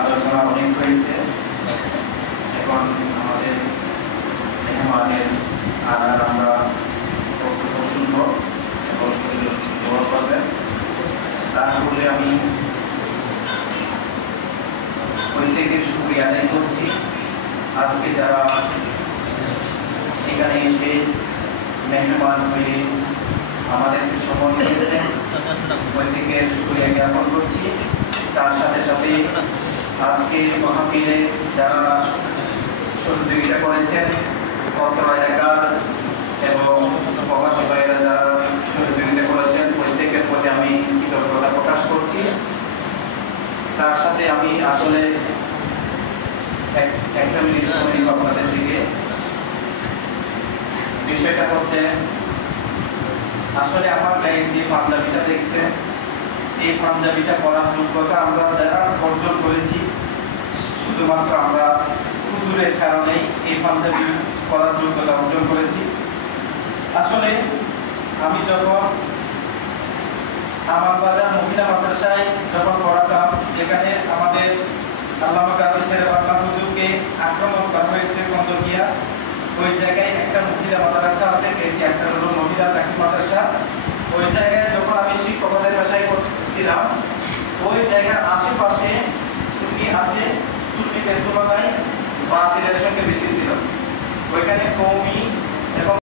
আলোচনা অনেক হয়েছে। এখন আমাদের মেহমানের আদার আমরা শুনব এবং দোয়া করবেন। তারপরে আমি প্রত্যেকের শুকরিয়া আদায় করছি। আজকে যারা এখানে এসে মেহমান হয়ে আমাদেরকে সময় দিয়েছেন প্রত্যেকের শুকরিয়া জ্ঞাপন করছি। তার সাথে সাথে আজকে মাহফিলে যারা সহযোগিতা করেছেন অত্র এলাকার এবং প্রবাসী ভাইয়েরা যারা সহযোগিতা করেছেন প্রত্যেকের প্রতি আমি কৃতজ্ঞতা প্রকাশ করছি। তার সাথে আমি আসলে একটা মিনিট আপনাদের দিকে বিষয়টা হচ্ছে আসলে আমার গায়ে যে পাঞ্জাবিটা দেখছেন এই পাঞ্জাবিটা পরার যোগ্যতা আমরা যারা অর্জন করেছি শুধুমাত্র আমরা হুজুরের কারণেই এই পাঞ্জাবি পরার যোগ্যতা অর্জন করেছি। আসলে আমি যখন আমার বাজার মহিলা মাদ্রাসায় যখন পড়াতাম, যেখানে আমাদের আল্লামা কাজী শেরে বাংলা হুজুরকে আক্রমণ করা হয়েছে কন্দকিয়া, ওই জায়গায় একটা মহিলা মাদ্রাসা আছে, কেসি একটা হলো মহিলা চাকরি মাদ্রাসা। ওই জায়গায় যখন আমি শিক্ষকদের বাসায় ছিলাম, ওই জায়গার আশেপাশে সুন্নি আছে, সুন্নিদের তুলনায় বাতিলের সঙ্গে বেশি ছিল।